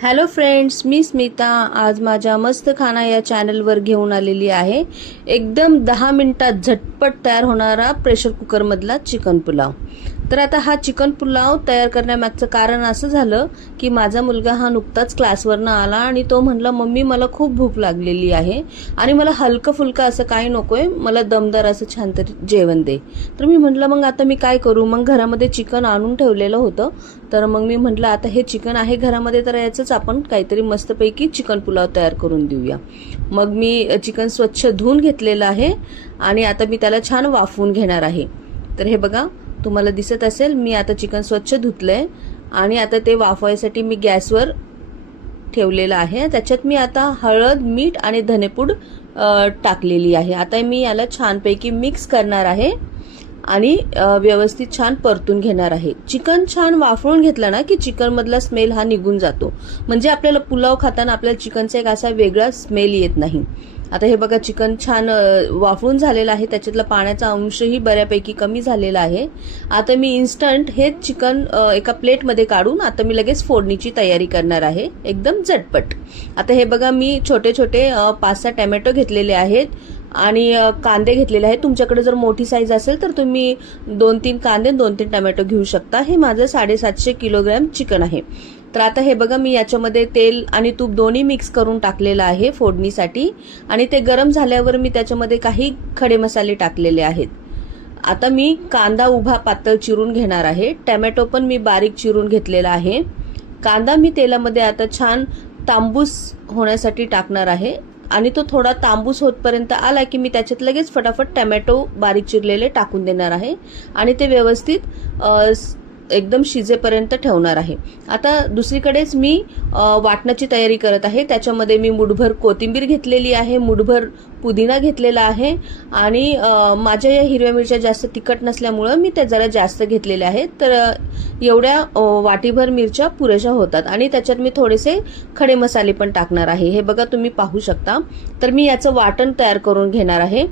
Hello friends, मी स्मिता आज माझ्या मस्त खाना या चॅनलवर घेऊन आलेली आहे। एकदम 10 मिनिटात झटपट तयार होणारा प्रेशर कुकर मधला चिकन पुलाव। तर आता हा चिकन पुलाव तयार करण्यामागचं कारण असं झालं की माझा मुलगा हा नुकताच क्लासवरनं आला आणि तो म्हणला, मम्मी मला खूप भूक लागलेली आहे आणि मला हलकं फुलकं असं काही नकोय, मला दमदार असं छान तरी जेवण दे। तर मी म्हटलं मग आता मी काय करू। मग घरामध्ये चिकन आणून ठेवलेलं होतं, तर मग मी म्हटलं आता हे चिकन आहे घरामध्ये तर याचंच आपण काहीतरी मस्तपैकी चिकन पुलाव तयार करून देऊया। मग मी चिकन स्वच्छ धुवून घेतलेलं आहे आणि आता मी त्याला छान वाफवून घेणार आहे। तर हे बघा, तुम्हाला दिसत असेल मी आता चिकन स्वच्छ धुतलंय आणि आता ते वाफवायसाठी मी गॅसवर ठेवलेलं आहे। त्याच्यात मी आता हळद, मीठ आणि धनेपूड टाकलेली आहे। आता मी याला छानपैकी मिक्स करणार आहे आणि व्यवस्थित छान परतून घेणार आहे। चिकन छान वाफवून घेतलं ना की चिकन मधला स्मेल हा निघून जातो, म्हणजे आपल्याला पुलाव खाताना आपल्याला चिकनचा एक असा वेगळा स्मेल येत नाही। आता हे बघा, चिकन छान वाफवून झालेलं आहे, त्याच्यातला पाण्याचा अंशही बऱ्यापैकी कमी झालेला आहे। आता मी इन्स्टंट हे चिकन एका प्लेटमध्ये काढून आता मी लगेच फोडणीची तयारी करणार आहे, एकदम झटपट। आता हे बघा, मी छोटे छोटे 5-6 टोमॅटो घेतलेले आहेत आणि कांदे घेतलेले आहेत। तुमच्याकडे जर मोठी साईज असेल तर तुम्ही 2-3 कांदे 2-3 टोमॅटो घेऊ शकता। हे माझं 750 किलोग्रॅम चिकन आहे। तर आता हे बघा, मी याच्यामध्ये तेल आणि तूप दोन्ही मिक्स करून टाकलेलं आहे फोडणीसाठी आणि ते गरम झाल्यावर मी त्याच्यामध्ये काही खडे मसाले टाकलेले आहेत। आता मी कांदा उभा पातळ चिरून घेणार आहे, टोमॅटो पण मी बारीक चिरून घेतलेला आहे। कांदा मी तेलामध्ये आता छान तांबूस होण्यासाठी टाकणार आहे आणि तो थोडा तांबूस होतपर्यंत आला की मी त्याच्यात लगेच फटाफट टोमॅटो बारीक चिरलेले टाकून देणार आहे आणि ते व्यवस्थित एकदम शिजेपर्यंत ठेवणार आहे। आता दुसरीकडेच मी वाटणाची तयारी करत आहे। त्याच्यामध्ये मी मुठभर कोथिंबीर घेतलेली आहे, मुठभर पुदिना घेतलेला आहे आणि माझ्या या हिरव्या मिरच्या जास्त तिखट नसल्यामुळे मी त्या जरा जास्त घेतलेल्या आहेत। तर एवढ्या वाटीभर मिरच्या पुरेशा होतात आणि त्याच्यात मी थोडेसे खडे मसाले पण टाकणार आहे। हे बघा, तुम्ही पाहू शकता। तर मी याचं वाटण तयार करून घेणार आहे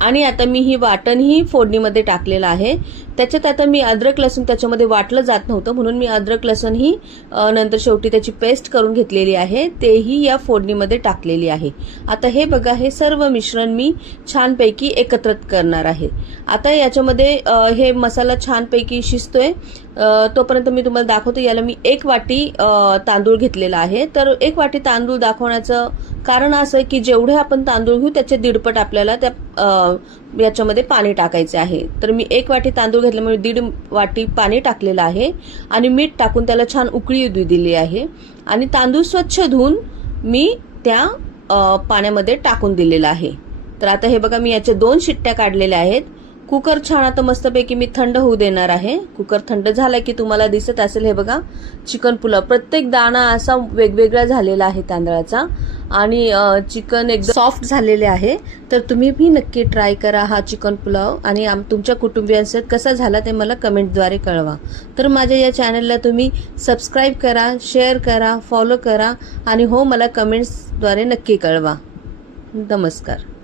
आणि आता मी ही वाटण ही फोडणीमध्ये टाकलेलं आहे। त्याच्यात आता मी अद्रक लसूण त्याच्यामध्ये वाटलं जात नव्हतं, म्हणून मी अद्रक लसूण ही नंतर शेवटी त्याची पेस्ट करून घेतलेली आहे, तेही या फोडणीमध्ये टाकलेली आहे। आता हे बघा, हे सर्व मिश्रण मी छानपैकी एकत्रित करणार आहे। आता याच्यामध्ये हे मसाला छानपैकी शिजतोय तोपर्यंत मी तुम्हाला दाखवते। याला मी 1 वाटी तांदूळ घेतलेला आहे। तर 1 वाटी तांदूळ दाखवण्याचं कारण असं की जेवढे आपण तांदूळ घेऊ त्याचे 1.5 आपल्याला त्या याच्यामध्ये पाणी टाकायचे आहे। तर मी 1 वाटी तांदूळ घेतल्यामुळे 1.5 वाटी पाणी टाकलेलं आहे आणि मीठ टाकून त्याला छान उकळी दिली आहे आणि तांदूळ स्वच्छ धुवून मी त्या पाण्यामध्ये टाकून दिलेला आहे। तर आता हे बघा, मी याच्या 2 शिट्ट्या काढलेल्या आहेत। कुकर छान आता मस्तपैकी मी थंड होऊ देणार आहे। कुकर थंड झाला की तुम्हाला दिसत असेल, हे बघा, चिकन पुलाव प्रत्येक दाणा असा वेगवेगळा झालेला आहे तांदळाचा आणि चिकन एकदम सॉफ्ट झालेले आहे। तर तुम्ही भी नक्की ट्राय करा हा चिकन पुलाव आणि तुमच्या कुटुंबियांसोबत कसा झाला ते मला कमेंटद्वारे कळवा। तर माझ्या या चॅनलला तुम्ही सबस्क्राईब करा, शेअर करा, फॉलो करा आणि हो, मला कमेंट्सद्वारे नक्की कळवा। नमस्कार।